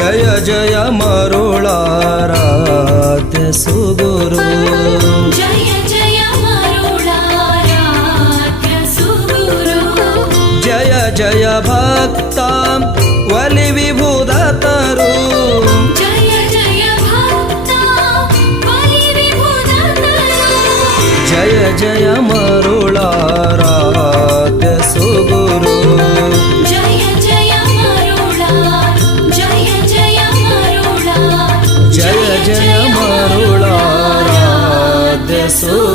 జయ జయ మరుళారాధ్య సుగురు. జయ జయ జయ భక్తాం వలి విభుదతరు జయ జయ భక్త रसो